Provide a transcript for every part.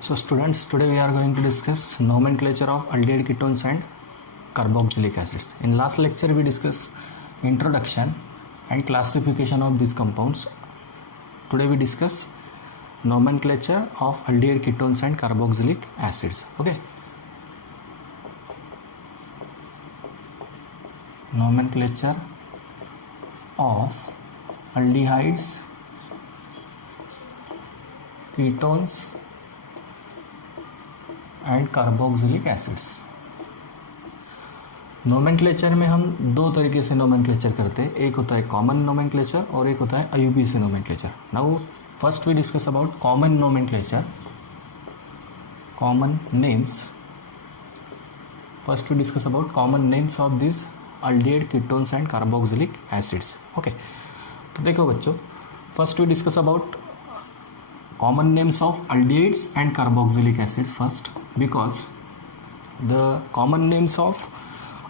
So students, today we are going to discuss nomenclature of aldehyde ketones and carboxylic acids. In last lecture we discussed introduction and classification of these compounds. Today we discuss nomenclature of aldehyde ketones and carboxylic acids. Okay. Nomenclature of aldehydes, ketones and carboxylic acids. Nomenclature में हम दो तरीके से nomenclature करते हैं. एक होता है कॉमन नोमेनक्लेचर और एक होता है IUPAC nomenclature. Now first we discuss about common nomenclature. Common names. First we discuss about common names of this aldehyde ketones and carboxylic acids. Okay, तो देखो बच्चों, first we discuss about common names of aldehydes and carboxylic acids first, because the common names of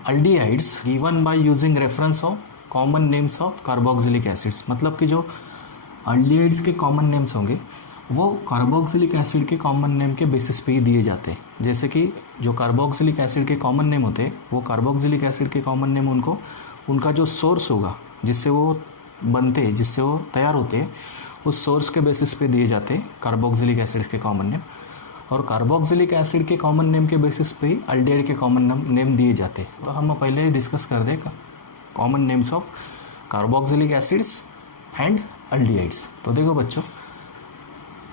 aldehydes given by using reference of common names of carboxylic acids. मतलब कि जो aldehydes के common names होंगे वो carboxylic acid के common name के basis पे ही दिए जाते हैं. जैसे कि जो कार्बोक्सिलिक एसिड के कॉमन नेम होते हैं वो कार्बोक्सिलिक एसिड के कॉमन नेम उनका जो सोर्स होगा जिससे वो बनते हैं, जिससे वो तैयार होते हैं, उस सोर्स के बेसिस पे दिए जाते हैं कार्बोक्सिलिक एसिड्स के कॉमन नेम. और कार्बोक्सिलिक एसिड के कॉमन नेम के बेसिस पे ही अल्डिहाइड के कॉमन नेम दिए जाते हैं. तो हम पहले डिस्कस कर दें common names of carboxylic acids and aldehydes. तो देखो बच्चों,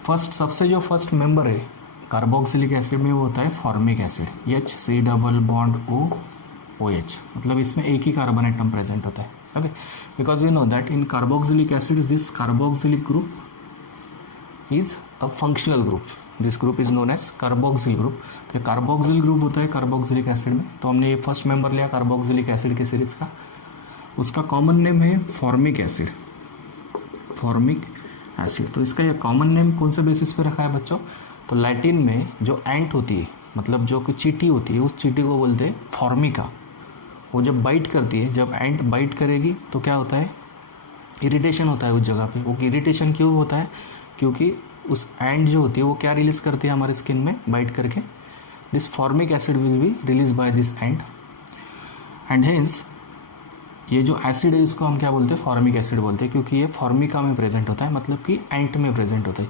सबसे जो फर्स्ट मेंबर है कार्बोक्सिलिक एसिड में वो होता है formic acid. HC double bond OH. मतलब इसमें एक ही कार्बन एटम प्रेजेंट होता है. Okay, because we know that in carboxylic acids this carboxylic group is a functional group. This group is known as carboxyl group. तो carboxyl group होता है carboxylic acid में. तो हमने ये फर्स्ट मेंबर लिया कार्बोक्सिलिक एसिड के सीरीज का. उसका कॉमन नेम है फॉर्मिक एसिड. Formic acid. तो इसका ये कॉमन नेम कौन से बेसिस पे रखा है बच्चों? तो लैटिन में जो एंट होती है, मतलब जो कोई चींटी होती है, उस चींटी को बोलते हैं फॉर्मिका. वो जब बाइट करती है, जब एंट बाइट करेगी तो क्या होता है, इरिटेशन होता है उस जगह पे. वो इरिटेशन क्यों होता है? क्योंकि उस एंट जो होती है वो क्या रिलीज करती है हमारे स्किन में बाइट करके? This formic acid will be release by this ant. And hence ये जो एसिड है इसको हम क्या बोलते हैं? फॉर्मिक एसिड बोलते हैं, क्योंकि ये फॉर्मिका में प्रेजेंट होता है, मतलब कि एंट में प्रेजेंट होता है.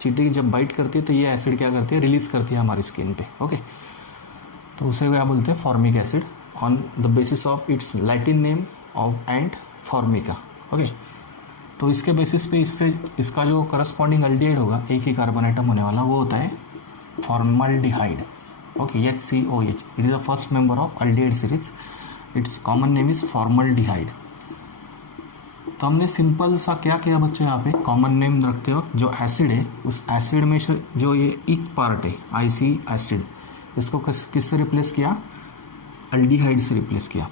चींटी जब बाइट करती है तो ये एसिड क्या करती है? रिलीज करती है हमारी स्किन पे. ओके, तो उसे क्या बोलते हैं? Formic acid, on the basis of its Latin name of ant Formica. Okay, तो इसके बेसिस पे इसका जो करस्पॉन्डिंग अल्डिहाइड होगा, एक ही कार्बन आइटम होने वाला, वो होता है formaldehyde. Okay, HCOH. It is the first member of aldehyde series. It's common name is formaldehyde. तो हमने सिंपल सा क्या किया बच्चों, यहाँ पे कॉमन नेम रखते हो जो एसिड है, उस एसिड में जो ये इक पार्ट है IC एसिड, इसको किससे रिप्लेस किया? अल्डिहाइड से रिप्लेस किया.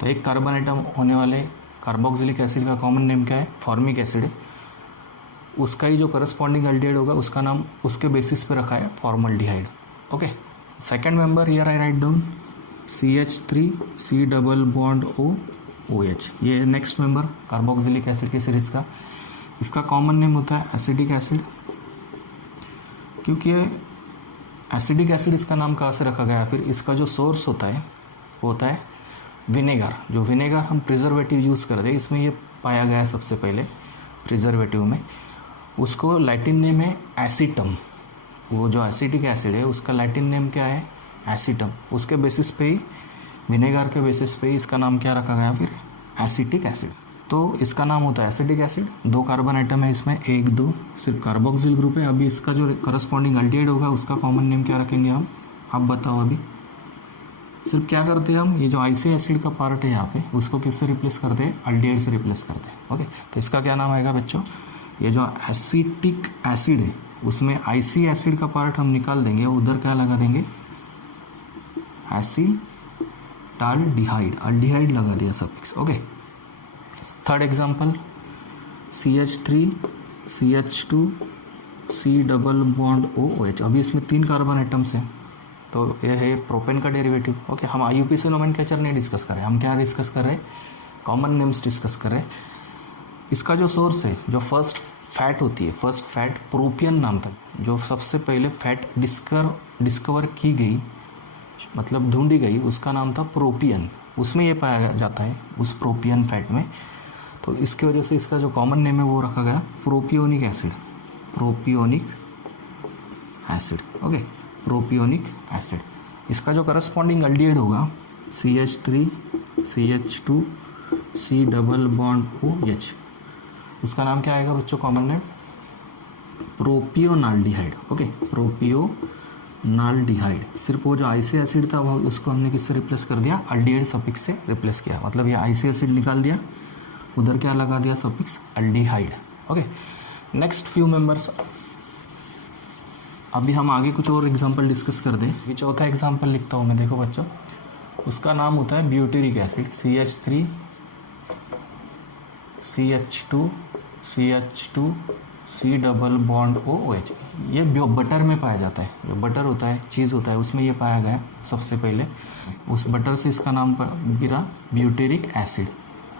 तो एक कार्बन आइटम होने वाले कार्बोक्सिलिक एसिड का कॉमन नेम क्या है? फॉर्मिक एसिड है. उसका ही जो करस्पॉन्डिंग अल्डिहाइड होगा उसका नाम उसके बेसिस पे रखा है formaldehyde. Okay, second member here I write down CH3C double bond OH. ये नेक्स्ट मेंबर कार्बोक्सिलिक एसिड की सीरीज का. इसका कॉमन नेम होता है एसिडिक एसिड. क्योंकि ये एसिडिक एसिड इसका नाम कहाँ से रखा गया? फिर इसका जो सोर्स होता है वो होता है विनेगर. जो विनेगर हम प्रिजर्वेटिव यूज़ करते हैं, इसमें ये पाया गया है सबसे पहले प्रिजर्वेटिव में. उसको लैटिन नेम है एसीटम. वो जो एसिडिक एसिड है उसका लैटिन नेम क्या है? एसीटम. उसके बेसिस पे ही, विनेगर के बेसिस पे ही इसका नाम क्या रखा गया फिर? Acetic acid. तो इसका नाम होता है एसिडिक एसिड. 2 कार्बन आइटम है इसमें, 1 2 सिर्फ कार्बोक्सिल ग्रुप है. अभी इसका जो करस्पॉन्डिंग अल्डिहाइड होगा उसका कॉमन नेम क्या रखेंगे हम? आप बताओ. अभी सिर्फ क्या करते हैं हम, ये जो IC एसिड का पार्ट है यहाँ पे, उसको किससे रिप्लेस करते हैं? अल्डिहाइड से रिप्लेस करते हैं. ओके, तो इसका क्या नाम आएगा बच्चों? ये जो एसिटिक एसिड है उसमें IC एसिड का पार्ट हम निकाल देंगे, उधर क्या लगा देंगे? एसिटाल्डिहाइड. अल्डिहाइड लगा दिया सब. Okay, third example CH3CH2C double bond OH. अभी इसमें 3 कार्बन आइटम्स हैं, तो ये है प्रोपेन का डेरिवेटिव. ओके, हम आईयूपीएसी नोमेनक्लेचर नहीं डिस्कस कर रहे, हम क्या डिस्कस कर रहे हैं? कॉमन नेम्स डिस्कस कर रहे हैं. इसका जो सोर्स है, जो फर्स्ट फैट होती है, फर्स्ट फैट प्रोपियन नाम था, जो सबसे पहले फैट डिस्कवर की गई, मतलब ढूंढी गई, उसका नाम था प्रोपियन, उसमें ये पाया जाता है, उस प्रोपियन फैट में। तो इसकी वजह से इसका जो कॉमन नेम है वो रखा गया propionic acid, propionic acid. Okay, propionic acid. इसका जो करस्पॉन्डिंग एल्डिहाइड होगा CH3 CH2 C double bond OH, उसका नाम क्या आएगा बच्चों, कॉमन नेम प्रोपियोनाल्डिहाइड। ओके, प्रोपियोनाल्डिहाइड। सिर्फ वो जो आईसी एसिड था वो उसको हमने किससे रिप्लेस कर दिया, एल्डिहाइड सफिक्स से रिप्लेस किया, मतलब ये आईसी एसिड निकाल दिया, उधर क्या लगा दिया, suffix aldehyde. Okay, next few members, अभी हम आगे कुछ और एग्जांपल डिस्कस कर दें। ये चौथा एग्जांपल लिखता हूँ मैं, देखो बच्चों, उसका नाम होता है butyric acid, CH3 CH2 CH2 C double bond OH। ये बटर में पाया जाता है, जो बटर होता है, चीज़ होता है, उसमें ये पाया गया सबसे पहले, उस बटर से इसका नाम गिरा butyric acid.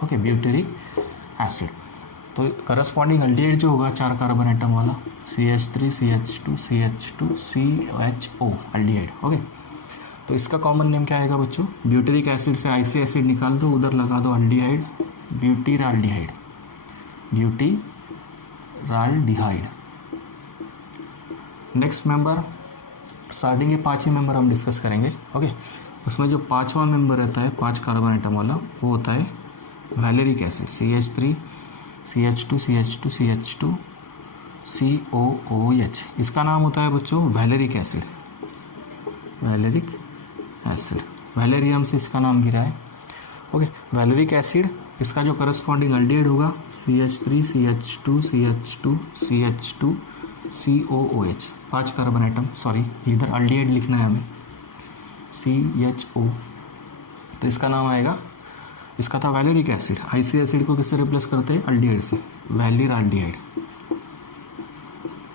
Okay, butyric acid. तो करस्पॉन्डिंग एल्डिहाइड जो होगा 4 कार्बन एटम वाला, CH3 CH2 CH2 CHO aldehyde. Okay, तो इसका कॉमन नेम क्या आएगा बच्चों, ब्यूटेरिक एसिड से आईसी एसिड निकाल दो, उधर लगा दो एल्डिहाइड, ब्यूटीराल्डिहाइड, ब्यूटीराल्डिहाइड। नेक्स्ट मेंबर, स्टार्टिंग के 5 ही मेंबर हम डिस्कस करेंगे। ओके, उसमें जो 5वां मेंबर रहता है 5 कार्बन एटम वाला, वो होता है वैलेरिक acid, CH3 CH2 CH2 CH2 COOH। इसका नाम होता है बच्चों वैलेरिक एसिड, वैलेरिक एसिड, वैलेरियम से इसका नाम गिरा है। ओके, वैलेरिक एसिड, इसका जो करस्पॉन्डिंग एल्डिहाइड होगा CH3 CH2 CH2 CH2 COOH, 5 carbon atom, sorry इधर एल्डिहाइड लिखना है हमें, CHO। तो इसका नाम आएगा, इसका था वैलेरिक एसिड, आईसी एसिड को किससे रिप्लेस करते हैं, एल्डिहाइड से, वैलिराल्डिहाइड,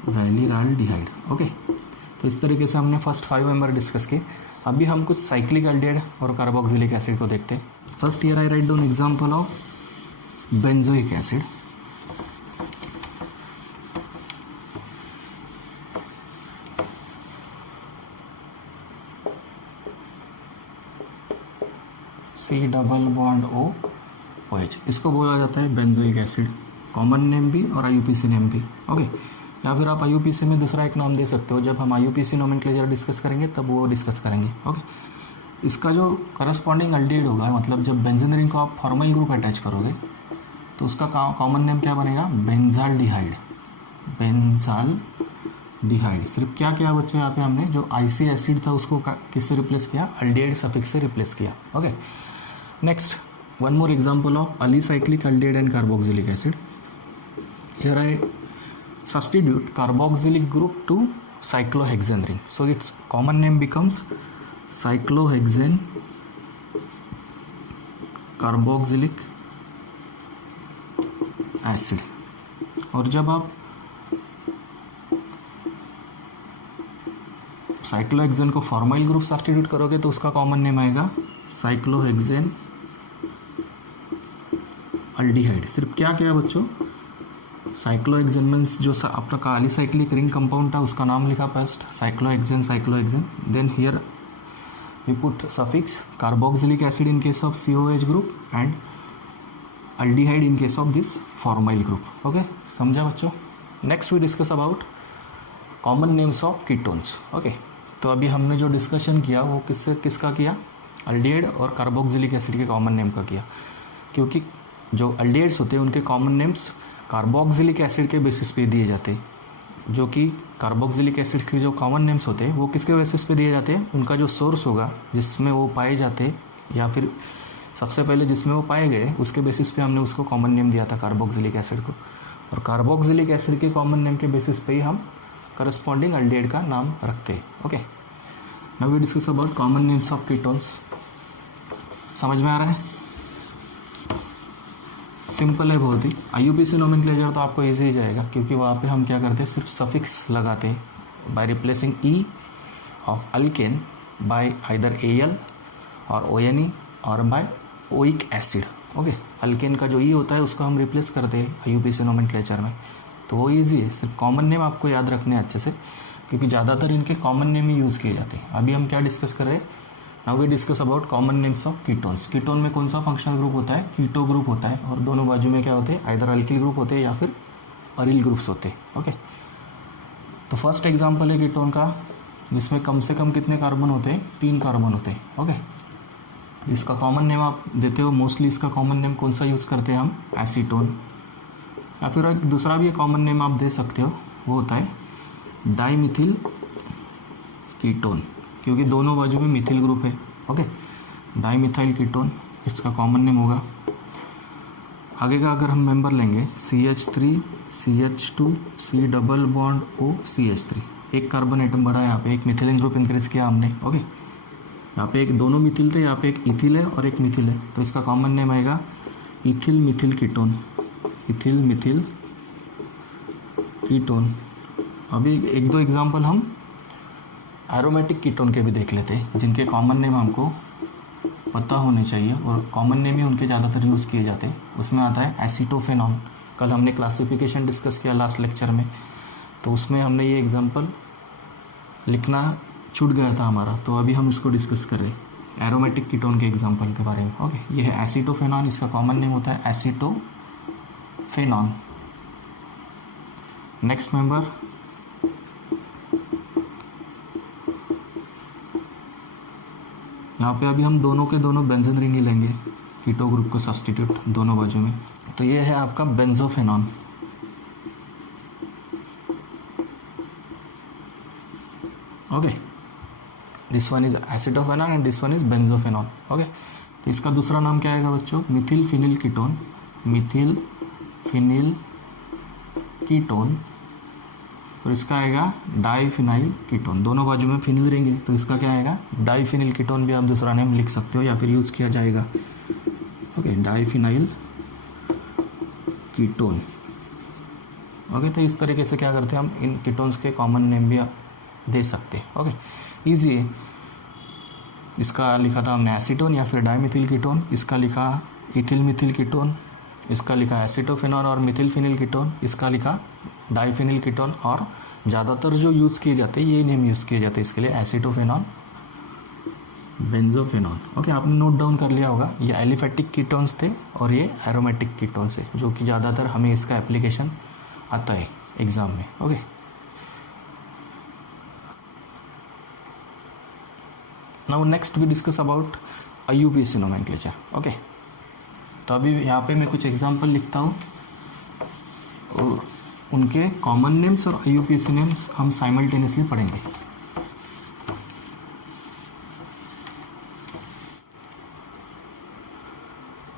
वैलिराल्डिहाइड। ओके, तो इस तरीके से हमने फर्स्ट 5 मेंबर डिस्कस किए। अभी हम कुछ साइक्लिक एल्डिहाइड और कार्बोक्सिलिक एसिड को देखते हैं। First year I write down example of benzoic acid. C double bond OH, इसको बोला जाता है बेंजोइक एसिड, कॉमन नेम भी और IUPAC नेम भी। ओके, या फिर आप IUPAC में दूसरा एक नाम दे सकते हो, जब हम IUPAC नोमेनक्लेचर डिस्कस करेंगे तब वो डिस्कस करेंगे। ओके, इसका जो करस्पॉन्डिंग एल्डिहाइड होगा, मतलब जब बेंजीन रिंग को आप फॉर्मल ग्रुप अटैच करोगे तो उसका कॉमन नेम क्या बनेगा, बेंजाल्डिहाइड, बेंजाल्डिहाइड। सिर्फ क्या किया बच्चों, यहाँ पे हमने जो आईसी एसिड था उसको किससे रिप्लेस किया, एल्डिहाइड सफिक्स से रिप्लेस किया। Okay, next one more example of alicyclic aldehyde and carboxylic acid. Here I substitute carboxylic group to cyclohexane ring, so its common name becomes cyclohexane carboxylic acid। और जब आप cyclohexane को formyl group substitute करोगे तो उसका common name आएगा cyclohexane aldehyde. सिर्फ क्या क्या बच्चों, साइक्लोहेक्सेन मीन्स जो आपका अलीसाइक्लिक रिंग कंपाउंड था उसका नाम लिखा first, cyclohexane, cyclohexane, then here we put suffix carboxylic acid in case of COH group and aldehyde in case of this formyl group। Okay, समझा बच्चों। Next we discuss about common names of ketones. Okay, तो अभी हमने जो discussion किया वो किसका किया, एल्डिहाइड और कार्बोक्सिलिक एसिड के कॉमन नेम का किया, क्योंकि जो एल्डिहाइड्स होते हैं उनके कॉमन नेम्स कार्बोक्सिलिक एसिड के बेसिस पे दिए जाते हैं, जो कि कार्बोक्सिलिक एसिड्स के जो कॉमन नेम्स होते हैं वो किसके बेसिस पे दिए जाते हैं, उनका जो सोर्स होगा जिसमें वो पाए जाते हैं, या फिर सबसे पहले जिसमें वो पाए गए उसके बेसिस पे हमने उसको कॉमन नेम दिया था कार्बोक्सिलिक एसिड को, और कार्बोक्सिलिक एसिड के कॉमन नेम के बेसिस पे ही हम करस्पॉन्डिंग एल्डिहाइड का नाम रखते हैं। Okay, now we discuss about common names of ketones. समझ में आ रहा है, सिंपल है बहुत ही। IUPAC नोमेनक्लेचर तो आपको ईजी ही जाएगा, क्योंकि वहाँ पे हम क्या करते हैं, सिर्फ सफिक्स लगाते हैं by replacing E of alkane by either AL और ONE और by oic acid. Okay, alkane का जो E होता है उसको हम रिप्लेस करते हैं IUPAC नोमेनक्लेचर में, तो तो वो ईजी है, सिर्फ कॉमन नेम आपको याद रखने हैं अच्छे से, क्योंकि ज़्यादातर इनके कॉमन नेम ही यूज़ किए जाते हैं। अभी हम क्या डिस्कस कर रहे हैं, now we discuss about common names of ketones. Ketone में कौन सा फंक्शनल ग्रुप होता है, कीटो ग्रुप होता है, और दोनों बाजू में क्या होते हैं, आइदर अल्किल ग्रुप होते हैं या फिर अरिल ग्रुप्स होते हैं। ओके, तो फर्स्ट एग्जांपल है कीटोन का, जिसमें कम से कम कितने कार्बन होते हैं, 3 कार्बन होते हैं। ओके, इसका कॉमन नेम आप देते हो, मोस्टली इसका कॉमन नेम कौन सा यूज़ करते हैं हम, एसीटोन, या फिर एक दूसरा भी कॉमन नेम आप दे सकते हो, वो होता है डाईमिथिल कीटोन, क्योंकि दोनों बाजू में मिथिल ग्रुप है। ओके, डाईमिथाइल कीटोन इसका कॉमन नेम होगा। आगे का अगर हम मेंबर लेंगे CH3 CH2 C double bond O CH3, एक कार्बन एटम बढ़ा है यहाँ पे, एक मिथिलिन ग्रुप इंक्रीज किया हमने। ओके, यहाँ पे एक दोनों मिथिल थे, यहाँ पे एक इथिल है और एक मिथिल है, तो इसका कॉमन नेम आएगा ethyl Mithil ketone, ethyl Mithil ketone. अभी एक दो एग्जांपल हम एरोमेटिक कीटोन के भी देख लेते हैं, जिनके कॉमन नेम हमको पता होने चाहिए और कॉमन नेम ही उनके ज़्यादातर यूज़ किए जाते हैं। उसमें आता है एसीटोफेनॉन। कल हमने क्लासिफिकेशन डिस्कस किया लास्ट लेक्चर में, तो उसमें हमने ये एग्जांपल लिखना छूट गया था हमारा, तो अभी हम इसको डिस्कस कर रहे हैं एरोमेटिक कीटोन के एग्जांपल के बारे में। ओके, ये है एसीटोफेनॉन, इसका कॉमन नेम होता है एसीटोफेनॉन। नेक्स्ट मेंबर यहाँ पे अभी हम दोनों के दोनों बेंजीन रिंग ही लेंगे, कीटो ग्रुप को सब्स्टिट्यूट दोनों बाजू में, तो ये है आपका benzophenone. Okay, this one is acetophenone and this one is benzophenone. Okay, तो इसका दूसरा नाम क्या आएगा बच्चों, methyl phenyl ketone, methyl phenyl ketone, और इसका आएगा डाईफिनाइल कीटोन। दोनों बाजू में फिनिल रिंग है, तो इसका क्या आएगा, डाईफिनिल कीटोन भी आप दूसरा नेम लिख सकते हो या फिर यूज़ किया जाएगा। Okay, diphenyl ketone. ओके, तो इस तरीके से क्या करते हैं हम इन कीटोन्स के कॉमन नेम भी दे सकते हैं। ओके, ईजी है। इसका लिखा था हमने एसीटोन या फिर डाईमिथिल कीटोन, इसका लिखा इथिल मिथिल कीटोन, इसका लिखा एसिटोफेनॉन और मिथिल फिनिल कीटोन, इसका लिखा डाईफिनिल कीटोन, और ज़्यादातर जो यूज़ किए जाते हैं ये नेम यूज़ किए जाते हैं इसके लिए, एसिटोफेनॉन, बेंजोफेनॉन। ओके, आपने नोट डाउन कर लिया होगा, ये एलिफेटिक कीटोन्स थे और ये एरोमेटिक कीटोन्स है, जो कि ज़्यादातर हमें इसका एप्लीकेशन आता है एग्जाम में। Okay, now next we discuss about IUPAC nomenclature. Okay, तो अभी यहाँ पे मैं कुछ एग्जांपल लिखता हूँ और उनके कॉमन नेम्स और IUPAC नेम्स हम साइमल्टेनियसली पढ़ेंगे।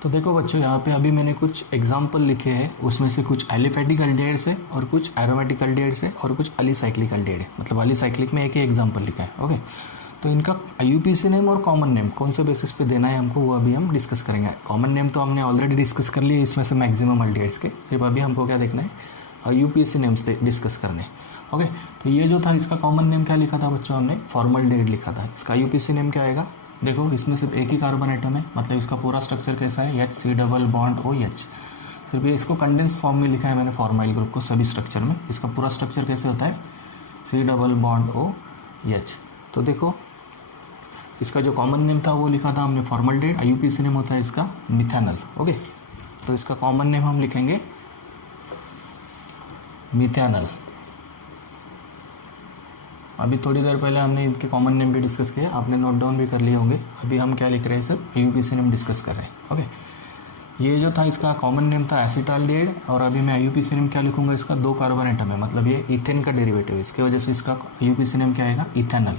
तो देखो बच्चों, यहाँ पे अभी मैंने कुछ एग्जांपल लिखे हैं, उसमें से कुछ एलिफेटिक एल्डिहाइड्स है और कुछ एरोमेटिक एल्डिहाइड्स है और कुछ अलीसाइक्लिक एल्डिहाइड है, मतलब अलीसाइक्लिक में एक ही एग्जांपल लिखा है। ओके, तो इनका IUPAC नेम और कॉमन नेम कौन से बेसिस पे देना है हमको, वो अभी हम डिस्कस करेंगे। कॉमन नेम तो हमने ऑलरेडी डिस्कस कर लिए इसमें से मैक्सिमम एल्डिहाइड्स के, सिर्फ अभी हमको क्या देखना है, IUPAC नेम्स डिस्कस करने। ओके, तो ये जो था इसका कॉमन नेम क्या लिखा था बच्चों, हमने फॉर्मल्डिहाइड लिखा था। इसका IUPAC नेम क्या आएगा, देखो इसमें सिर्फ एक ही कार्बन आइटम है, मतलब इसका पूरा स्ट्रक्चर कैसा है, HC डबल बॉन्ड OH। सिर्फ ये इसको कंडेंस फॉर्म में लिखा है मैंने फॉर्माइल ग्रुप को सभी स्ट्रक्चर में। इसका पूरा स्ट्रक्चर कैसे होता है, C डबल बॉन्ड OH। तो देखो इसका जो कॉमन नेम था वो लिखा था हमने फॉर्मल्डिहाइड, IUPAC नेम होता है इसका मिथेनॉल। ओके, तो इसका कॉमन नेम हम लिखेंगे मिथेनॉल। अभी थोड़ी देर पहले हमने इनके कॉमन नेम भी डिस्कस किया, आपने नोट डाउन भी कर लिए होंगे। अभी हम क्या लिख रहे हैं, सिर्फ IUPAC नेम डिस्कस कर रहे हैं। ओके, ये जो था इसका कॉमन नेम था एसिटाल्डिहाइड, और अभी मैं IUPAC नेम क्या लिखूंगा, इसका 2 कार्बन आइटम है, मतलब ये इथेन का डेरिवेटिव है, इसकी वजह से इसका IUPAC नेम क्या आएगा, इथेनॉल।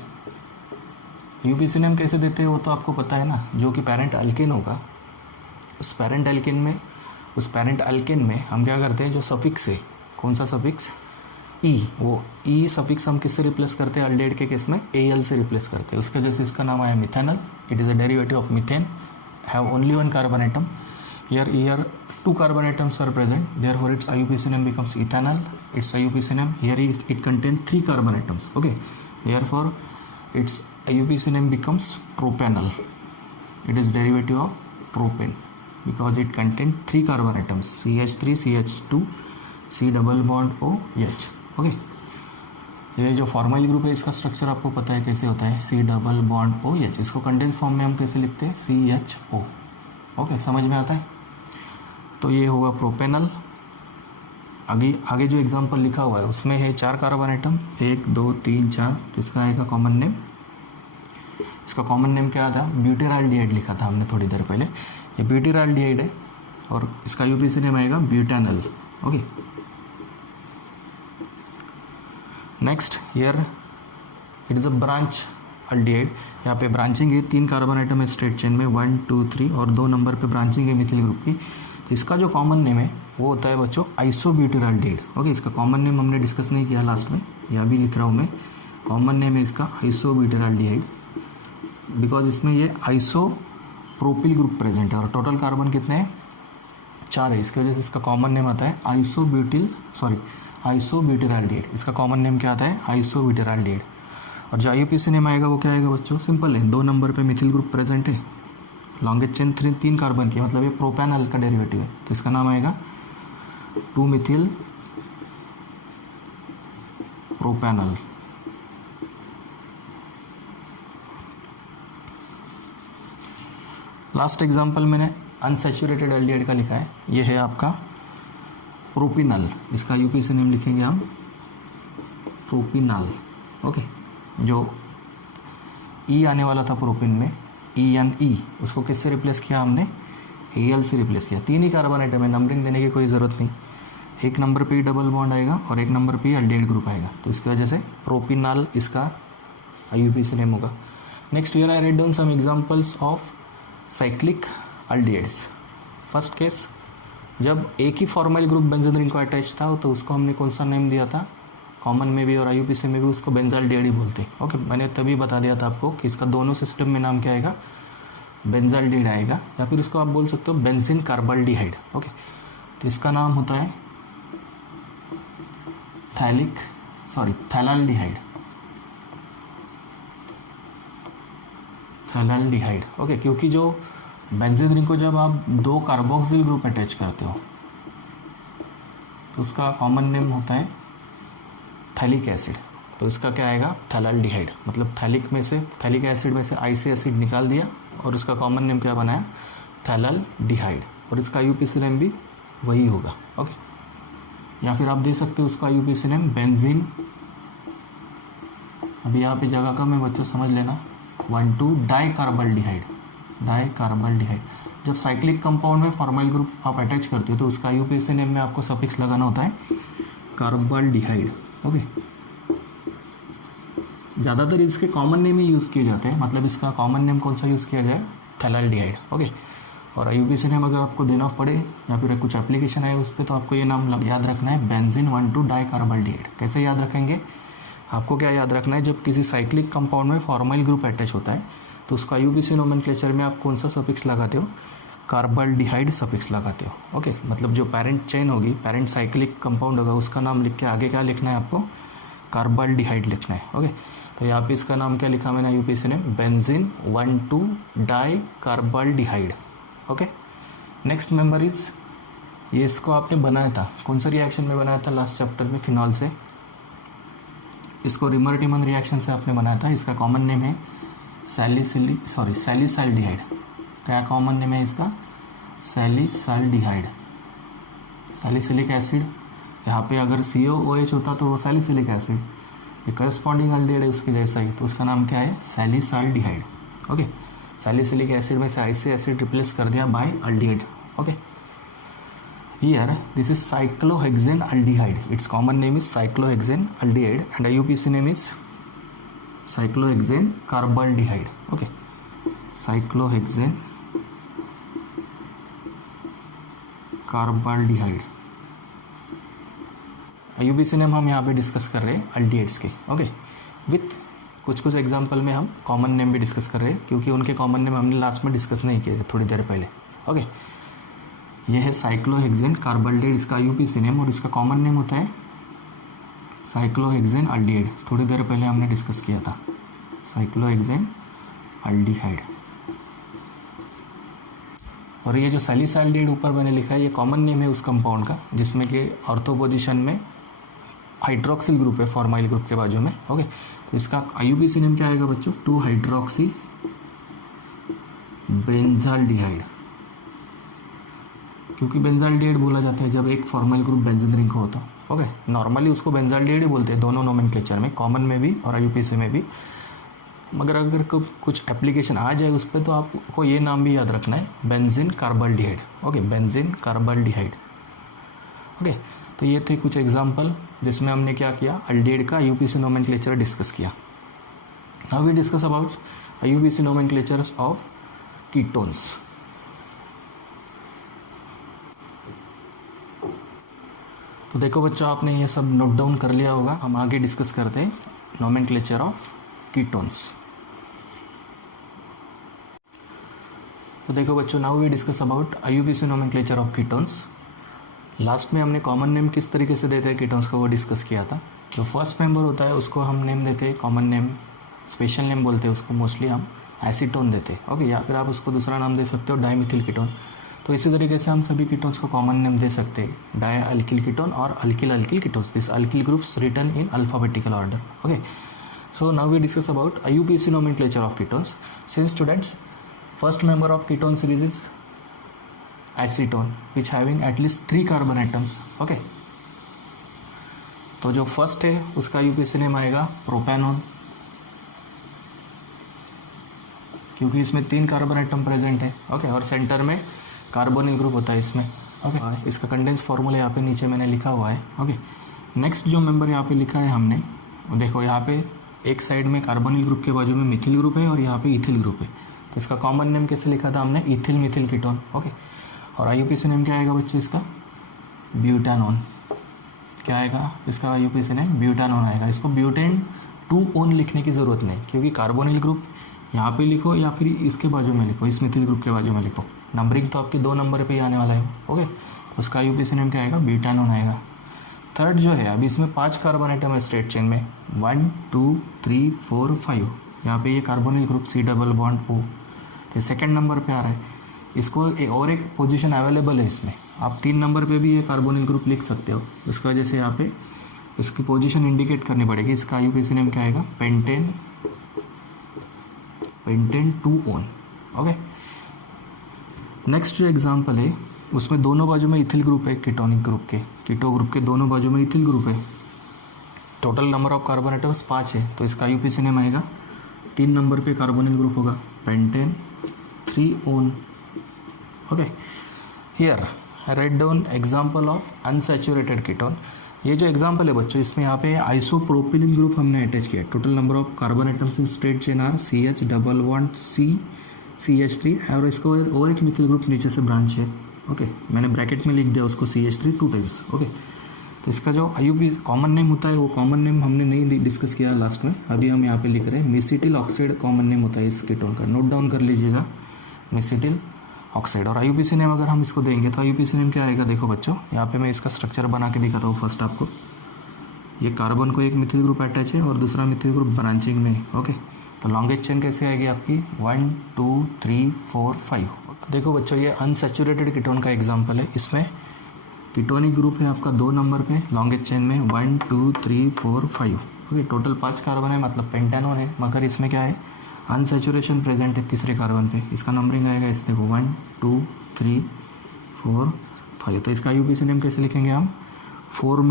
IUPAC नेम कैसे देते हैं वो तो आपको पता है ना, जो कि पैरेंट अल्केन होगा, उस पैरेंट अल्केन में हम क्या करते हैं, जो सफिक्स है, कौन सा सफिक्स, E, वो E सफिक्स हम किससे रिप्लेस करते हैं, अल्डिहाइड के केस में Al से रिप्लेस करते हैं, उसके वजह से इसका नाम आया methanol. It is a derivative of methane, have only 1 carbon atom, here 2 carbon atoms are present, therefore its IUPAC name becomes ethanol. Its IUPAC name here it contains 3 carbon atoms. Okay, therefore its IUPAC name becomes propanol. It is derivative of propane because it contains 3 carbon atoms, CH3, CH2, C double bond OH। Okay, ये जो formal group है इसका structure आपको पता है कैसे होता है, C डबल बॉन्ड OH। इसको कंडेंस फॉर्म में हम कैसे लिखते हैं, CHO। ओके, समझ में आता है। तो ये होगा प्रोपेनल। आगे जो एग्जांपल लिखा हुआ है उसमें है 4 कार्बन आइटम, 1 2 3 4, तो इसका आएगा कॉमन नेम। इसका कॉमन नेम क्या था, ब्यूटेराल्डिहाइड लिखा था हमने थोड़ी देर पहले, ये ब्यूटेराल्डिहाइड है और इसका यूपीसी नेम आएगा butanal. Okay, next here it is a branch aldehyde. यहाँ पे ब्रांचिंग है, 3 कार्बन आइटम है स्ट्रेट चेन में, 1 2 3, और 2 नंबर पे ब्रांचिंग है मिथिल ग्रुप की। तो इसका जो कॉमन नेम है वो होता है बच्चों आइसोब्यूटेराल्डिहाइड। ओके, इसका कॉमन नेम हमने डिस्कस नहीं किया लास्ट में, या भी लिख रहा हूँ मैं, कॉमन नेम है इसका आइसोब्यूटेराल्डिहाइड, बिकॉज इसमें ये आइसोप्रोपिल ग्रुप प्रेजेंट है और टोटल कार्बन कितने हैं, 4 है, इसकी वजह से इसका कॉमन नेम आता है आइसोब्यूटेराल्डिहाइड। इसका कॉमन नेम क्या आता है, आइसोब्यूटेराल्डिहाइड। और जो आईयूपीसी नेम आएगा वो क्या आएगा बच्चों, सिंपल है, 2 नंबर पे मिथिल ग्रुप प्रेजेंट है, लॉन्गेस्ट चेन 3 कार्बन की, मतलब ये प्रोपेनल का डेरिवेटिव है, तो इसका नाम आएगा 2 मिथिल प्रोपेनल। लास्ट एग्जांपल मैंने अनसैचुरेटेड एल्डिहाइड का लिखा है, ये है आपका प्रोपिनल। इसका यूपीसी नेम लिखेंगे हम प्रोपिनल। ओके, जो ई आने वाला था प्रोपिन में, ENE, उसको किससे रिप्लेस किया हमने, Al से रिप्लेस किया। 3 ही कार्बन आइटम है, नंबरिंग देने की कोई ज़रूरत नहीं। एक नंबर पे डबल बॉन्ड आएगा और एक नंबर पे एल्डिहाइड ग्रुप आएगा, तो इसकी वजह से प्रोपिनल इसका IUPAC नेम होगा। Next here I read down some examples of cyclic aldehydes. First case, जब एक ही फॉर्मल ग्रुप बेंजीन रिंग को अटैच था तो उसको हमने कौन सा नेम दिया था, कॉमन में भी और IUPAC में भी उसको बेंजाल्डिहाइड ही बोलते हैं। ओके, मैंने तभी बता दिया था आपको कि इसका दोनों सिस्टम में नाम क्या आएगा, बेंजाल्डिहाइड आएगा, या फिर इसको आप बोल सकते हो बेंजीन कार्बाल्डिहाइड। ओके, तो इसका नाम होता है थैलाल्डिहाइड। ओके, क्योंकि जो बेंजीन रिंग को जब आप 2 कार्बोक्सिल ग्रुप अटैच करते हो तो उसका कॉमन नेम होता है थैलिक एसिड, तो इसका क्या आएगा, थैलाल्डिहाइड। मतलब थैलिक एसिड में से आई से एसिड निकाल दिया और उसका कॉमन नेम क्या बनाया, थैलाल्डिहाइड, और इसका IUPAC नेम भी वही होगा। ओके, या फिर आप दे सकते हो उसका IUPAC नेम बेंजीन, अभी यहाँ पे जगह कम है बच्चों, समझ लेना, 1,2 डाइकार्बल्डिहाइड। जब साइक्लिक कंपाउंड में फॉर्मल ग्रुप आप अटैच करते हो तो उसका IUPAC नेम में आपको सफिक्स लगाना होता है कार्बाल्डिहाइड। ओके, ज़्यादातर इसके कॉमन नेम ही यूज़ किए जाते हैं, मतलब इसका कॉमन नेम कौन सा यूज़ किया जाए, थैलाल्डिहाइड। ओके, और IUPAC नेम अगर आपको देना पड़े या फिर कुछ एप्लीकेशन है उस पर, तो आपको ये नाम याद रखना है, बेंजीन 1,2 डाइकार्बल्डिहाइड। कैसे याद रखेंगे, आपको क्या याद रखना है, जब किसी साइक्लिक कंपाउंड में फॉर्मल ग्रुप अटैच होता है तो उसका IUPAC नोमेनक्लेचर में आप कौन सा सफिक्स लगाते हो, कार्बाल्डिहाइड सफिक्स लगाते हो। ओके, मतलब जो पेरेंट चेन होगी, पेरेंट साइक्लिक कंपाउंड होगा, उसका नाम लिख के आगे क्या लिखना है आपको, कार्बाल्डिहाइड लिखना है। ओके, तो यहाँ पे इसका नाम क्या लिखा मैंने IUPAC name, benzene 1,2 dicarbaldehyde. Okay, next member is, ये इसको आपने बनाया था, कौन सा रिएक्शन में बनाया था, लास्ट चैप्टर में फिनॉल से, इसको रिमर-टिमन रिएक्शन से आपने बनाया था। इसका कॉमन नेम है सैलिसाल्डिहाइड। क्या कॉमन नेम है इसका, सैलिसाल्डिहाइड, सैलिसिलिक एसिड। यहाँ पे अगर COOH होता तो वो सैलिसिलिक एसिड, ये करस्पॉन्डिंग एल्डिहाइड है उसके जैसा ही, तो उसका नाम क्या है, सैलिसाल्डिहाइड। ओके, सैलिसिलिक एसिड में से आईसी एसिड रिप्लेस कर दिया by aldehyde. Okay, here this is cyclohexane aldehyde, its common name is cyclohexane aldehyde and IUPAC name is cyclohexane carbaldehyde. Okay, cyclohexane carbaldehyde. IUPAC name हम यहाँ पे discuss कर रहे हैं एल्डिहाइड्स के। ओके, विथ कुछ एग्जांपल में हम कॉमन नेम भी डिस्कस कर रहे हैं, क्योंकि उनके कॉमन नेम हमने लास्ट में डिस्कस नहीं किए थे थोड़ी देर पहले। ओके, ये है साइक्लोहेक्सेन कार्बाल्डिहाइड, इसका IUPAC नेम, और इसका कॉमन नेम होता है साइक्लोहेक्सेन एल्डिहाइड। थोड़ी देर पहले हमने डिस्कस किया था साइक्लोहेक्सेन एल्डिहाइड। और ये जो सैलिसाइल्डिहाइड ऊपर मैंने लिखा है ये कॉमन नेम है उस कंपाउंड का जिसमें कि ऑर्थो पोजीशन में हाइड्रोक्सिल ग्रुप है फॉर्माइल ग्रुप के बाजू में। ओके, तो इसका IUPAC नेम क्या आएगा बच्चों? 2 हाइड्रोक्सी बेंजाल्डिहाइड, क्योंकि बेंजाल्डिहाइड बोला जाता है जब एक फॉर्माइल ग्रुप बेंजीन रिंग का होता है। ओके, नॉर्मली उसको बेंजाल्डिहाइड ही बोलते हैं दोनों नोमेनक्लेचर में, कॉमन में भी और IUPAC में भी। मगर अगर कुछ एप्लीकेशन आ जाए उस पर तो आपको ये नाम भी याद रखना है, benzene carbaldehyde. Okay, benzene carbaldehyde. Okay, तो ये थे कुछ एग्जाम्पल जिसमें हमने क्या किया, अल्डिहाइड का IUPAC नोमेनक्लेचर डिस्कस किया। Now we discuss about IUPAC nomenclatures of ketones. तो देखो बच्चों, आपने ये सब नोट डाउन कर लिया होगा। हम आगे डिस्कस करते हैं नोमेनक्लेचर ऑफ कीटोन्स। तो देखो बच्चों, now we discuss about IUPAC nomenclature of ketones. Last में हमने कॉमन नेम किस तरीके से देते हैं कीटोन्स का वो डिस्कस किया था। जो फर्स्ट मेंबर होता है उसको हम नेम देते हैं कॉमन नेम, स्पेशल नेम बोलते हैं उसको, मोस्टली हम एसीटोन देते हैं। ओके, या फिर आप उसको दूसरा नाम दे सकते हो डाइमिथिल कीटोन। तो इसी तरीके से हम सभी कीटोन्स को कॉमन नेम दे सकते हैं, डाई अल्किल कीटोन और alkyl alkyl ketones. This alkyl groups written in alphabetical order. Okay, so now we discuss about IUPAC nomenclature of ketones. Since students, first member of ketone series is acetone, which having at least 3 carbon atoms. Okay, तो जो first है उसका IUPAC name आएगा propanone, क्योंकि इसमें 3 carbon atom present है। Okay, और centre में कार्बोनिल ग्रुप होता है इसमें। ओके, इसका कंडेंस फॉर्मूला यहाँ पे नीचे मैंने लिखा हुआ है। ओके, नेक्स्ट जो मेंबर यहाँ पे लिखा है हमने, देखो यहाँ पे एक साइड में कार्बोनिल ग्रुप के बाजू में मिथिल ग्रुप है और यहाँ पे इथिल ग्रुप है। तो इसका कॉमन नेम कैसे लिखा था हमने? Ethyl Mithil ketone. ओके, और IUPAC नेम क्या आएगा बच्चों इसका? ब्यूटानोन। क्या आएगा इसका IUPAC नेम? ब्यूटानोन आएगा। इसको ब्यूटेन 2-ओन लिखने की ज़रूरत नहीं, क्योंकि कार्बोनिल ग्रुप यहाँ पे लिखो या फिर इसके बाजू में लिखो, इस मिथिल ग्रुप के बाजू में लिखो, नंबरिंग तो आपके 2 नंबर पे ही आने वाला है। ओके, तो उसका IUPAC नेम क्या आएगा? ब्यूटानोन आएगा। थर्ड जो है, अभी इसमें 5 कार्बन आइटम है स्ट्रेट चेन में, 1 2 3 4 5। यहाँ पे ये carbonyl group C double bond O, तो सेकंड नंबर पे आ रहा है। इसको और एक पोजीशन अवेलेबल है इसमें, आप 3 नंबर पे भी ये कार्बोनिल ग्रुप लिख सकते हो। इसकी वजह से यहाँ पे इसकी पोजीशन इंडिकेट करनी पड़ेगी। इसका IUPAC नेम क्या आएगा? पेंटेन 2-ओन। ओके, नेक्स्ट जो एग्जाम्पल है उसमें दोनों बाजू में इथिल ग्रुप है, कीटोनिक ग्रुप के, कीटो ग्रुप के दोनों बाजू में इथिल ग्रुप है। Total number of carbon atoms 5 है, तो इसका IUPAC नेम आएगा, 3 नंबर पे कार्बोनिल ग्रुप होगा, पेंटेन 3-ओन। Okay, here write down example of unsaturated ketone. ये जो एग्जाम्पल है बच्चों, इसमें यहाँ पे आइसोप्रोपिलिन ग्रुप हमने अटैच किया। Total number of carbon atoms in straight chain are CH double bond C CH3, और इसको और एक मिथिल ग्रुप नीचे से ब्रांच है। ओके, मैंने ब्रैकेट में लिख दिया उसको CH3 2 टाइम्स। ओके, तो इसका जो IUPAC कॉमन नेम होता है वो कॉमन नेम हमने नहीं डिस्कस किया लास्ट में, अभी हम यहाँ पे लिख रहे हैं। मेसिटिल ऑक्साइड कॉमन नेम होता है इस कीटोन का, नोट डाउन कर लीजिएगा, मेसिटिल ऑक्साइड। और IUPAC नेम अगर हम इसको देंगे तो IUPAC नेम क्या आएगा? देखो बच्चों, यहाँ पे मैं इसका स्ट्रक्चर बना के दिखाता हूँ फर्स्ट आपको। ये कार्बन को एक मिथिल ग्रुप अटैच है और दूसरा मिथिल ग्रुप ब्रांचिंग में। ओके, तो लॉन्गेस्ट चेन कैसे आएगी आपकी? 1 2 3 4 5। देखो बच्चों, ये अनसैचुरेटेड कीटोन का एग्जांपल है। इसमें कीटोनिक ग्रुप है आपका 2 नंबर पे लॉन्गेस्ट चेन में, 1 2 3 4 5। ओके, टोटल 5 कार्बन है, मतलब पेंटानोन है, मगर इसमें क्या है? अनसैचुरेशन प्रेजेंट है तीसरे कार्बन पे। इसका नंबरिंग आएगा इस देखो 1 2 3 4 5। तो इसका IUPAC नेम कैसे लिखेंगे हम? 4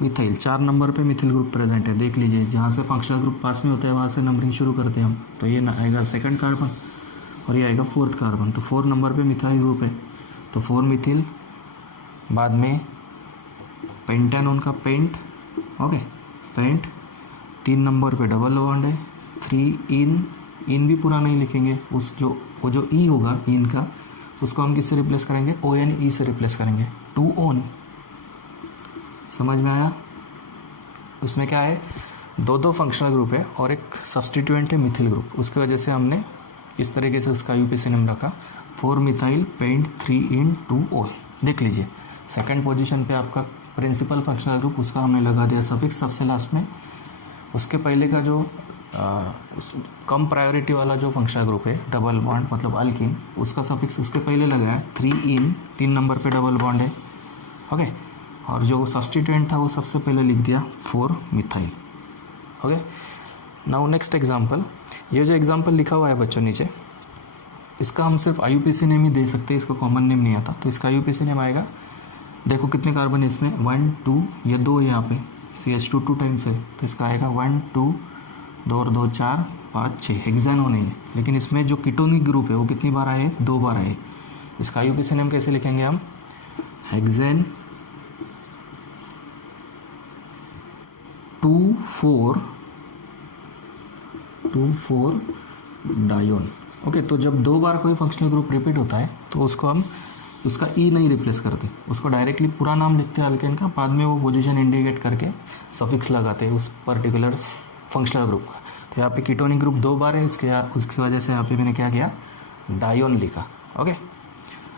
मिथाइल 4 नंबर पे मिथिल ग्रुप प्रेजेंट है। देख लीजिए, जहाँ से फंक्शनल ग्रुप पास में होता है वहाँ से नंबरिंग शुरू करते हैं हम। तो ये आएगा सेकंड कार्बन और ये आएगा 4th कार्बन। तो 4 नंबर पे मिथाइल ग्रुप है, तो 4 मिथिल, बाद में पेंटानोन का पेंट। ओके, पेंट 3 नंबर पे डबल बॉन्ड है, 3 इन भी पूरा नहीं लिखेंगे, वो जो ई होगा इन का, उसको हम किससे रिप्लेस करेंगे? ONE से रिप्लेस करेंगे, 2-ओन। समझ में आया? उसमें क्या है? 2 फंक्शनल ग्रुप है और एक सब्सटीट्यूएंट है मिथिल ग्रुप, उसकी वजह से हमने इस तरीके से उसका IUPAC नेम रखा, 4 मिथाइल पेंट 3-2-ओन। देख लीजिए, सेकंड पोजीशन पे आपका प्रिंसिपल फंक्शनल ग्रुप, उसका हमने लगा दिया सफिक्स सबसे लास्ट में। उसके पहले का जो कम प्रायोरिटी वाला जो फंक्शनल ग्रुप है डबल बॉन्ड मतलब अल्किन, उसका सफिक्स उसके पहले लगा है 3 इन, 3 नंबर पे डबल बॉन्ड है, ओके। और जो सब्स्टिट्यूएंट था वो सबसे पहले लिख दिया 4 methyl, okay. Now next example, ये जो एग्जांपल लिखा हुआ है बच्चों नीचे, इसका हम सिर्फ IUPAC नेम ही दे सकते हैं, इसको कॉमन नेम नहीं आता, तो इसका IUPAC नेम आएगा, देखो कितने कार्बन है इसमें, 1 2, ये 2 यहाँ पे CH2 2 टाइम्स है, तो इसका आएगा 1 2 2 और 2 4 5 6, हेक्सानोन है। लेकिन इसमें जो कीटोनिक ग्रुप है वो कितनी बार आए, 2 बार आए। इसका IUPAC नेम कैसे लिखेंगे हम, हेक्सेन 2,4 डायोन, ओके। तो जब 2 बार कोई फंक्शनल ग्रुप रिपीट होता है तो उसको हम उसका ई नहीं रिप्लेस करते, उसको डायरेक्टली पूरा नाम लिखते हैं अल्केन का, बाद में वो पोजीशन इंडिकेट करके सफिक्स लगाते हैं उस पर्टिकुलर फंक्शनल ग्रुप का। तो यहाँ पे कीटोनिक ग्रुप 2 बार है, उसकी वजह से यहाँ पे मैंने क्या किया, डायोन लिखा, ओके।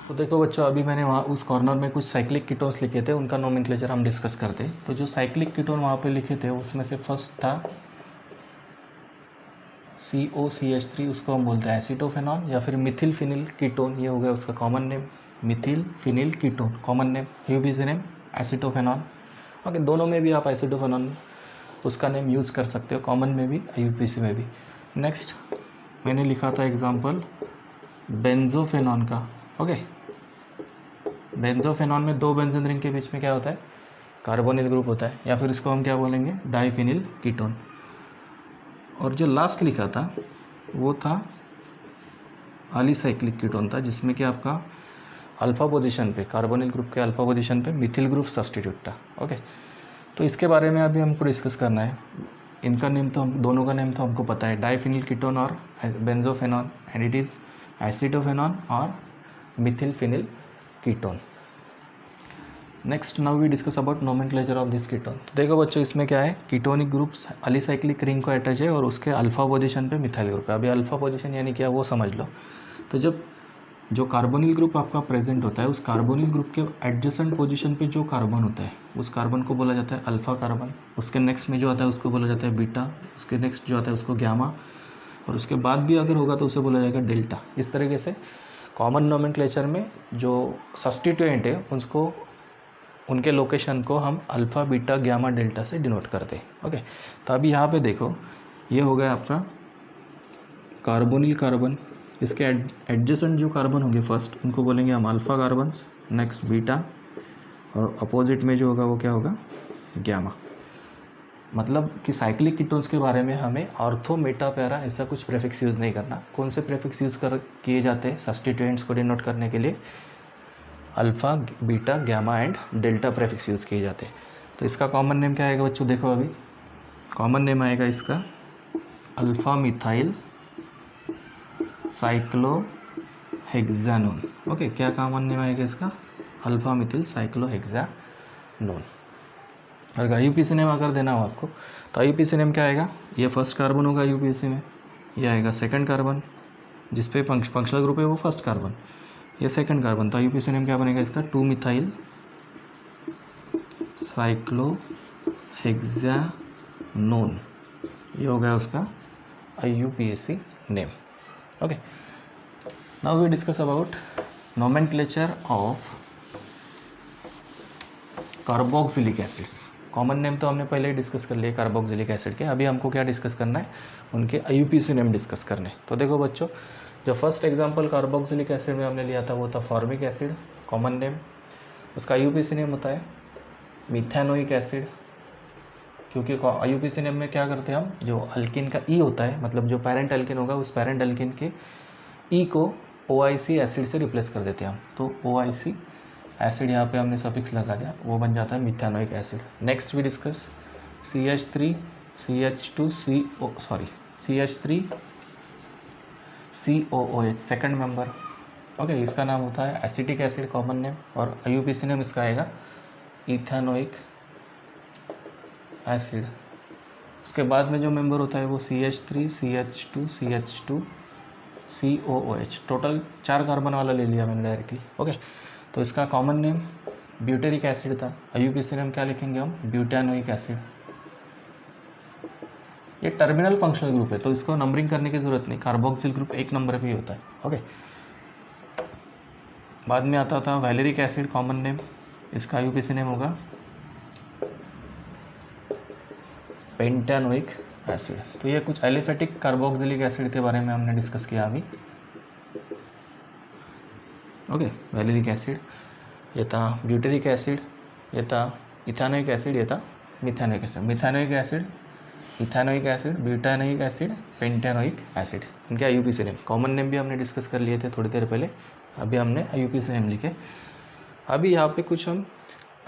तो देखो बच्चों, अभी मैंने वहाँ उस कॉर्नर में कुछ साइक्लिक कीटोन्स लिखे थे, उनका नोमेनक्लेचर हम डिस्कस करते। तो जो साइक्लिक कीटोन वहाँ पे लिखे थे उसमें से फर्स्ट था COCH3, उसको हम बोलते हैं एसिटोफेनॉन या फिर मिथिल फिनिल कीटोन, ये हो गया उसका common name, methyl phenyl ketone common name, IUPAC name acetophenone, okay. दोनों में भी आप एसिटोफेनॉन उसका नेम यूज़ कर सकते हो, कॉमन में भी IUPAC में भी। नेक्स्ट मैंने लिखा था एग्जांपल बेंजोफेनॉन का, ओके। बेंजोफेनॉन में 2 बेंजीन रिंग के बीच में क्या होता है, कार्बोनिल ग्रुप होता है, या फिर इसको हम क्या बोलेंगे, डाइफिनिल कीटोन। और जो लास्ट लिखा था वो था अलीसाइक्लिक कीटोन था, जिसमें कि आपका अल्फा पोजीशन पे, कार्बोनिल ग्रुप के अल्फा पोजीशन पे मिथिल ग्रुप सब्स्टिट्यूट था, ओके। तो इसके बारे में अभी हमको डिस्कस करना है। इनका नेम तो हम दोनों का नेम तो हमको पता है, डाइफिनिल कीटोन और benzophenone, and it is acetophenone और methyl phenyl ketone. Next now we discuss about nomenclature of this ketone. तो देखो बच्चों, इसमें क्या है, कीटोनिक ग्रुप अलीसाइक्लिक रिंग को अटैच है और उसके अल्फा पोजीशन पे मिथाइल ग्रुप है। अभी अल्फा पोजीशन यानी क्या वो समझ लो। तो जब जो कार्बोनिल ग्रुप आपका प्रेजेंट होता है, उस कार्बोनिल ग्रुप के एडजेसेंट पोजीशन पे जो कार्बन होता है उस कार्बन को बोला जाता है अल्फा कार्बन। उसके नेक्स्ट में जो आता है उसको बोला जाता है बीटा, उसके नेक्स्ट जो आता है उसको गैमा, और उसके बाद भी अगर होगा तो उसे बोला जाएगा डेल्टा। इस तरीके से कॉमन नोमेनक्लेचर में जो सब्स्टिट्यूएंट है उसको, उनके लोकेशन को हम अल्फ़ा बीटा गैमा डेल्टा से डिनोट करते हैं, ओके। तो अभी यहाँ पे देखो, ये हो गया आपका कार्बोनिल कार्बन, इसके एडजेसेंट जो कार्बन होंगे फर्स्ट उनको बोलेंगे हम अल्फ़ा कार्बन्स, नेक्स्ट बीटा, और अपोजिट में जो होगा वो क्या होगा, गैमा। मतलब कि साइक्लिक कीटोन्स के बारे में हमें ऑर्थो मेटा पैरा ऐसा कुछ प्रेफिक्स यूज़ नहीं करना। कौन से प्रेफिक्स यूज़ किए जाते हैं सब्स्टिट्यूएंट्स को डिनोट करने के लिए, alpha beta gamma and delta prefix use किए जाते हैं। तो इसका कॉमन नेम क्या आएगा बच्चों, देखो अभी कॉमन नेम आएगा इसका अल्फ़ा मिथाइल साइक्लोहेक्सानोन, ओके। क्या कॉमन नेम आएगा इसका, अल्फ़ा मिथिल साइक्लोहेक्सानोन। और IUPAC नेम अगर देना हो आपको तो IUPAC नेम क्या आएगा, ये फर्स्ट कार्बन होगा IUPAC में, ये आएगा सेकंड कार्बन, जिस पे फंक्शनल ग्रुप है वो फर्स्ट कार्बन, ये सेकंड कार्बन। तो IUPAC नेम क्या बनेगा इसका, 2 मिथाइल साइक्लोहेक्सानोन, ये हो गया उसका IUPAC name, okay. Now we discuss about nomenclature of carboxylic acids. Common name तो हमने पहले ही डिस्कस कर लिया कार्बोक्सिलिक एसिड के, अभी हमको क्या डिस्कस करना है, उनके IUPAC नेम डिस्कस करने। तो देखो बच्चों, जो फर्स्ट एग्जांपल कार्बोक्सिलिक एसिड में हमने लिया था वो था फॉर्मिक एसिड, कॉमन नेम। उसका IUPAC नेम होता है मिथेनोइक एसिड, क्योंकि IUPAC नेम में क्या करते हैं हम, जो अल्किन का ई होता है, मतलब जो पेरेंट अल्किन होगा उस पेरेंट अल्किन के ई को OIC एसिड से रिप्लेस कर देते हैं हम। तो OIC एसिड यहाँ पे हमने सफिक्स लगा दिया, वो बन जाता है methanoic acid. Next we discuss CH3 COOH second member, okay. इसका नाम होता है एसिटिक एसिड, कॉमन नेम, और IUPAC नेम इसका आएगा इथेनोइक एसिड। उसके बाद में जो मेंबर होता है वो CH3 CH2 COOH, total 4 carbon वाला ले लिया मैंने डायरेक्टली, ओके। तो इसका कॉमन नेम ब्यूटेरिक एसिड था, IUPAC नेम क्या लिखेंगे हम, ब्यूटेनोइक एसिड, ये टर्मिनल फंक्शनल ग्रुप है तो इसको नंबरिंग करने की ज़रूरत नहीं, कार्बोक्सिल ग्रुप 1 नंबर पे ही होता है। ओके, बाद में आता था वैलेरिक एसिड, कॉमन नेम, इसका आईयूपीएसी नेम होगा पेंटानोइक एसिड। तो ये कुछ एलिफेटिक कार्बोक्सिलिक एसिड के बारे में हमने डिस्कस किया अभी। ओके, वैलेरिक एसिड, ये था ब्यूटेरिक एसिड, ये था इथानोइक एसिड, ये था methanoic acid. Methanoic acid, ethanoic acid, butanoic acid, pentanoic acid, इनके आईयूपीएसी नेम। कॉमन नेम भी हमने डिस्कस कर लिए थे थोड़ी देर पहले, अभी हमने आईयूपीएसी नेम लिखे। अभी यहाँ पे कुछ हम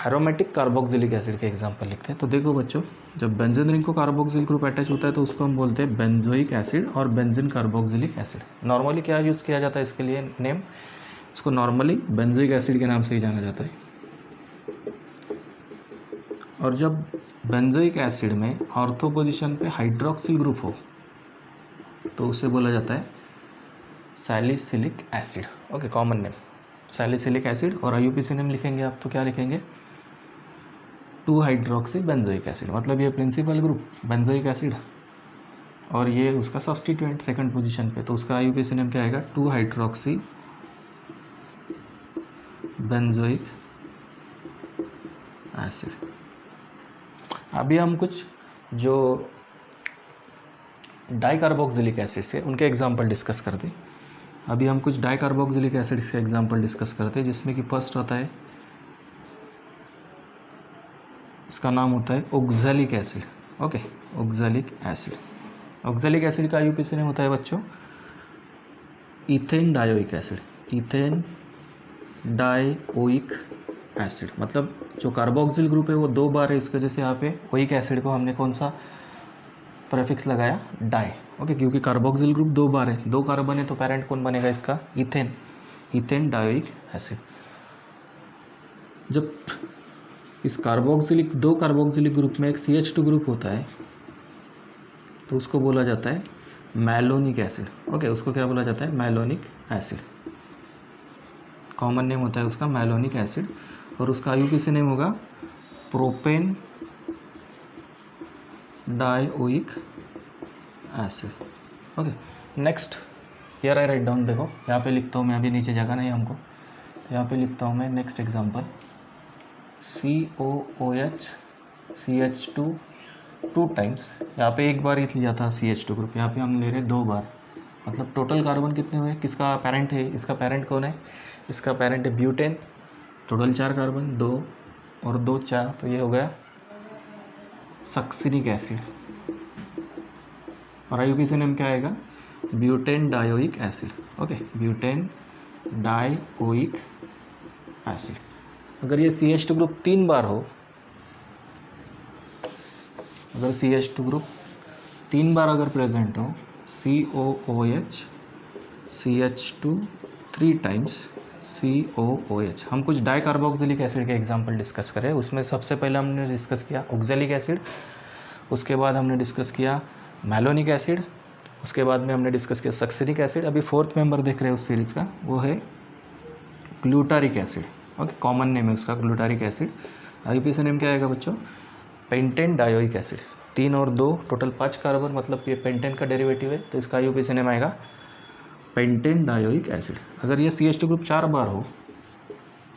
एरोमेटिक कार्बोक्सिलिक एसिड के एग्जांपल लिखते हैं। तो देखो बच्चों, जब बेंजीन रिंग को कार्बोक्सिल ग्रुप अटैच होता है तो उसको हम बोलते हैं बेंजोइक एसिड और बेंजीन कार्बोक्सिलिक एसिड। नॉर्मली क्या यूज़ किया जाता है इसके लिए नेम, इसको नॉर्मली बेंजोइक एसिड के नाम से ही जाना जाता है। और जब बेंजोइक एसिड में ऑर्थो पोजीशन पे हाइड्रोक्सिल ग्रुप हो तो उसे बोला जाता है salicylic acid. Okay, common name salicylic acid. और आईयूपीएसी नेम लिखेंगे आप तो क्या लिखेंगे, 2 हाइड्रोक्सी बेंजोइक एसिड, मतलब ये प्रिंसिपल ग्रुप बेंजोइक एसिड और ये उसका सब्स्टिट्यूएंट सेकंड पोजीशन पे, तो उसका आईयूपीएसी नेम क्या आएगा, 2 हाइड्रोक्सी बेंजोइक एसिड। अभी हम कुछ जो डाइकार्बोक्सिलिक एसिड से उनके एग्जांपल डिस्कस करते हैं। अभी हम कुछ डाइकार्बोक्सिलिक एसिड से एग्जांपल डिस्कस करते हैं, जिसमें कि फर्स्ट आता है, इसका नाम होता है oxalic acid. Okay, oxalic acid. Oxalic acid का आईयूपीएसी नेम होता है बच्चों ethane dioic acid. Ethane dioic acid, मतलब जो कार्बोक्सिल ग्रुप है वो 2 बार है, इसके वजह से यहाँ पे ओइक एसिड को हमने कौन सा प्रेफिक्स लगाया, डाई। ओके, क्योंकि कार्बोक्सिल ग्रुप 2 बार है, 2 कार्बन है, तो पेरेंट कौन बनेगा इसका, इथेन, इथेन डायोइक एसिड। जब इस कार्बोक्सिलिक 2 कार्बोक्सिलिक ग्रुप में एक CH2 ग्रुप होता है तो उसको बोला जाता है मैलोनिक एसिड। ओके, उसको क्या बोला जाता है, मैलोनिक एसिड। कॉमन नेम होता है उसका मैलोनिक एसिड और उसका आईयूपीएसी नेम होगा propane dioic acid. Okay, next here I write down, देखो यहाँ पे लिखता हूँ मैं, अभी नीचे जगह नहीं हमको, यहाँ पे लिखता हूँ मैं next example, COOH CH2 2 times, यहाँ पे 1 बार ही लिया था CH2 ग्रुप, यहाँ पे हम ले रहे 2 बार, मतलब टोटल कार्बन कितने हुए, किसका पेरेंट है, इसका पेरेंट कौन है, इसका पेरेंट है ब्यूटेन, टोटल 4 कार्बन, 2 और 2 4, तो ये हो गया सक्सिनिक एसिड। और आईयूपीएसी नेम क्या आएगा, butane dioic acid. Okay, butane dioic acid. अगर ये CH2 ग्रुप 3 बार हो, अगर CH2 ग्रुप 3 बार अगर प्रेजेंट हो, COOH CH2 3 टाइम्स COOH। हम कुछ डाइकार्बोक्सिलिक एसिड के एग्जांपल डिस्कस करें, उसमें सबसे पहले हमने डिस्कस किया ऑक्सैलिक एसिड, उसके बाद हमने डिस्कस किया मैलोनिक एसिड, उसके बाद में हमने डिस्कस किया सक्सिनिक एसिड। अभी 4th मेंबर देख रहे हैं उस सीरीज़ का, वो है glutaric acid. Okay, common name है उसका ग्लूटारिक एसिड। आईयूपीएसी नेम क्या आएगा बच्चों, पेंटेन डायोइक एसिड। 3 और 2 टोटल 5 कार्बन, मतलब ये पेंटेन का डेरिवेटिव है, तो इसका आईयूपीएसी नेम आएगा पेंटेन डायोइक एसिड। अगर ये CH2 ग्रुप 4 बार हो,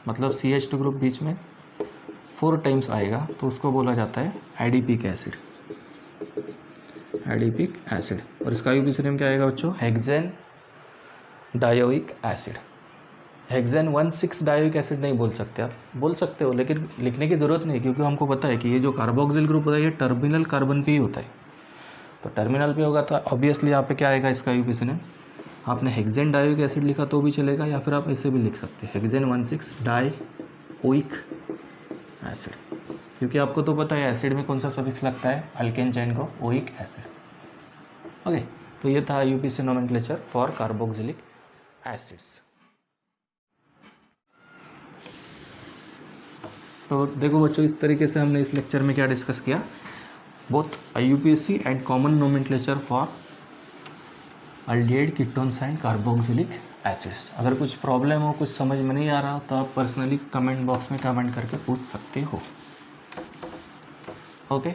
मतलब CH2 ग्रुप बीच में 4 टाइम्स आएगा, तो उसको बोला जाता है एडिपिक एसिड, एडिपिक एसिड। और इसका आईयूपीएसी नेम क्या आएगा बच्चों, hexane dioic acid. Hexane 1,6 dioic acid नहीं बोल सकते, आप बोल सकते हो लेकिन लिखने की ज़रूरत नहीं, क्योंकि हमको पता है कि ये जो कार्बोक्सिल ग्रुप होता है ये टर्मिनल कार्बन पे ही होता है, तो टर्मिनल पे होगा तो ऑब्वियसली यहाँ पे क्या आएगा इसका आईयूपीएसी नेम। आपने हेक्सेन डायोइक एसिड लिखा तो भी चलेगा, या फिर आप ऐसे भी लिख सकते हैं हेक्सेन 1,6 डायोइक एसिड, क्योंकि आपको तो पता है एसिड में कौन सा सफिक्स लगता है, अल्केन चेन को, ओइक एसिड। ओके, तो ये था IUPAC nomenclature for carboxylic acids. तो देखो बच्चों, इस तरीके से हमने इस लेक्चर में क्या डिस्कस किया, both IUPAC and common nomenclature for aldehyde ketones and carboxylic acids. अगर कुछ प्रॉब्लम हो, कुछ समझ में नहीं आ रहा तो आप पर्सनली कमेंट बॉक्स में कमेंट करके पूछ सकते हो। ओके।